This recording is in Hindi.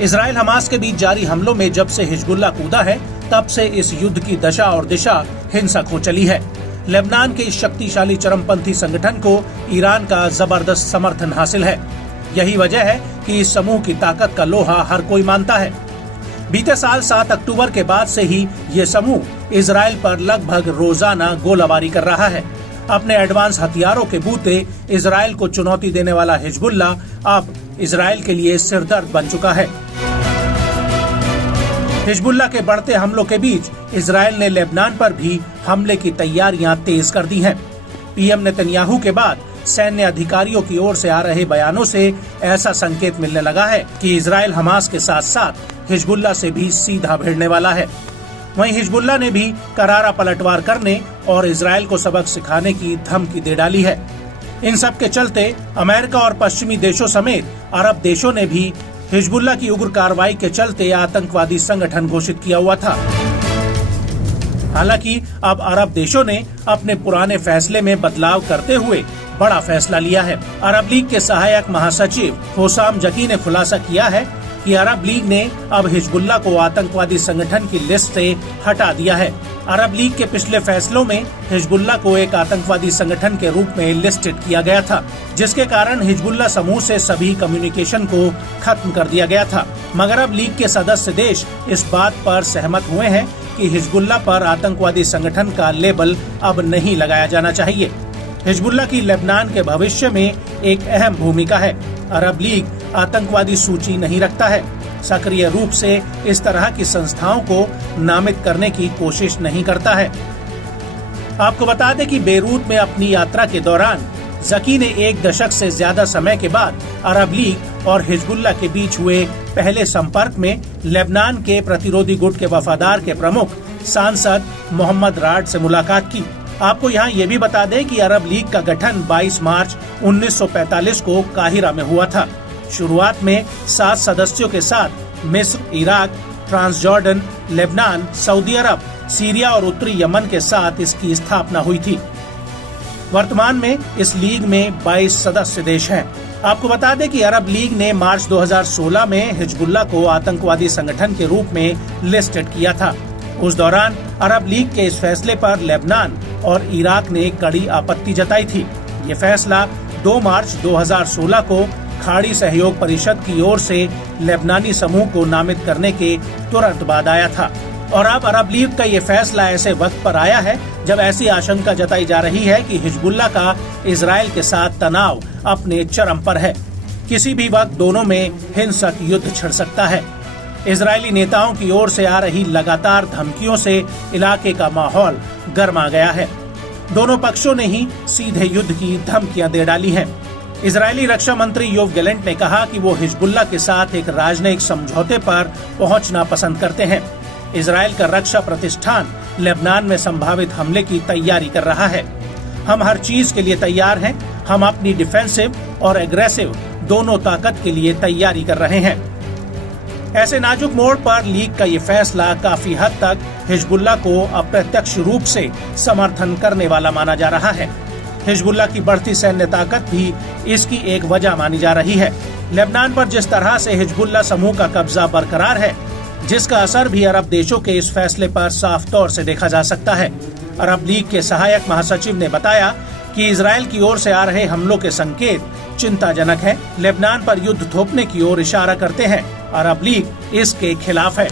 इजराइल हमास के बीच जारी हमलों में जब से हिजबुल्लाह कूदा है, तब से इस युद्ध की दशा और दिशा हिंसक हो चली है। लेबनान के इस शक्तिशाली चरमपंथी संगठन को ईरान का जबरदस्त समर्थन हासिल है। यही वजह है कि इस समूह की ताकत का लोहा हर कोई मानता है। बीते साल 7 अक्टूबर के बाद से ही ये समूह इजराइल पर लगभग रोजाना गोलाबारी कर रहा है। अपने एडवांस हथियारों के बूते इजराइल को चुनौती देने वाला हिजबुल्लाह अब इजराइल के लिए सिरदर्द बन चुका है। हिजबुल्लाह के बढ़ते हमलों के बीच इजराइल ने लेबनान पर भी हमले की तैयारियां तेज कर दी हैं। पीएम नेतन्याहू के बाद सैन्य अधिकारियों की ओर से आ रहे बयानों से ऐसा संकेत मिलने लगा है कि इजराइल हमास के साथ साथ हिजबुल्लाह से भी सीधा भिड़ने वाला है। वहीं हिजबुल्लाह ने भी करारा पलटवार करने और इजराइल को सबक सिखाने की धमकी दे डाली है। इन सब के चलते अमेरिका और पश्चिमी देशों समेत अरब देशों ने भी हिजबुल्लाह की उग्र कार्रवाई के चलते आतंकवादी संगठन घोषित किया हुआ था। हालांकि अब अरब देशों ने अपने पुराने फैसले में बदलाव करते हुए बड़ा फैसला लिया है। अरब लीग के सहायक महासचिव होसाम जकी ने खुलासा किया है कि अरब लीग ने अब हिजबुल्लाह को आतंकवादी संगठन की लिस्ट से हटा दिया है। अरब लीग के पिछले फैसलों में हिजबुल्लाह को एक आतंकवादी संगठन के रूप में लिस्टेड किया गया था, जिसके कारण हिजबुल्लाह समूह से सभी कम्युनिकेशन को खत्म कर दिया गया था। मगर अब लीग के सदस्य देश इस बात पर सहमत हुए हैं कि हिजबुल्लाह पर आतंकवादी संगठन का लेबल अब नहीं लगाया जाना चाहिए। हिजबुल्लाह की लेबनान के भविष्य में एक अहम भूमिका है। अरब लीग आतंकवादी सूची नहीं रखता है, सक्रिय रूप से इस तरह की संस्थाओं को नामित करने की कोशिश नहीं करता है। आपको बता दें कि बेरूत में अपनी यात्रा के दौरान जकी ने 1 दशक से ज्यादा समय के बाद अरब लीग और हिजबुल्लाह के बीच हुए पहले संपर्क में लेबनान के प्रतिरोधी गुट के वफादार के प्रमुख सांसद मोहम्मद राड से मुलाकात की। आपको यहाँ ये भी बता दें कि अरब लीग का गठन 22 मार्च 1945 को काहिरा में हुआ था। शुरुआत में 7 सदस्यों के साथ मिस्र, इराक, ट्रांसजॉर्डन, लेबनान, सऊदी अरब, सीरिया और उत्तरी यमन के साथ इसकी स्थापना हुई थी। वर्तमान में इस लीग में 22 सदस्य देश हैं। आपको बता दें कि अरब लीग ने मार्च 2016 में हिजबुल्लाह को आतंकवादी संगठन के रूप में लिस्टेड किया था। उस दौरान अरब लीग के इस फैसले पर लेबनान और इराक ने कड़ी आपत्ति जताई थी। ये फैसला 2 मार्च 2016 को खाड़ी सहयोग परिषद की ओर से लेबनानी समूह को नामित करने के तुरंत बाद आया था। और अब अरब लीग का ये फैसला ऐसे वक्त पर आया है जब ऐसी आशंका जताई जा रही है कि हिजबुल्लाह का इजराइल के साथ तनाव अपने चरम पर है। किसी भी वक्त दोनों में हिंसक युद्ध छिड़ सकता है। इजरायली नेताओं की ओर से आ रही लगातार धमकियों से इलाके का माहौल गर्मा गया है। दोनों पक्षों ने ही सीधे युद्ध की धमकियां दे डाली हैं। इजरायली रक्षा मंत्री योव गैलेंट ने कहा कि वो हिजबुल्लाह के साथ एक राजनयिक समझौते पर पहुंचना पसंद करते हैं। इजराइल का रक्षा प्रतिष्ठान लेबनान में संभावित हमले की तैयारी कर रहा है। हम हर चीज के लिए तैयार हैं। हम अपनी डिफेंसिव और एग्रेसिव दोनों ताकत के लिए तैयारी कर रहे हैं। ऐसे नाजुक मोड़ पर लीग का ये फैसला काफी हद तक हिजबुल्लाह को अप्रत्यक्ष रूप से समर्थन करने वाला माना जा रहा है। हिजबुल्लाह की बढ़ती सैन्य ताकत भी इसकी एक वजह मानी जा रही है। लेबनान पर जिस तरह से हिजबुल्लाह समूह का कब्जा बरकरार है, जिसका असर भी अरब देशों के इस फैसले पर साफ तौर से देखा जा सकता है। अरब लीग के सहायक महासचिव ने बताया कि इजराइल की ओर से आ रहे हमलों के संकेत चिंताजनक है, लेबनान पर युद्ध थोपने की ओर इशारा करते हैं। अरब लीग इसके खिलाफ है।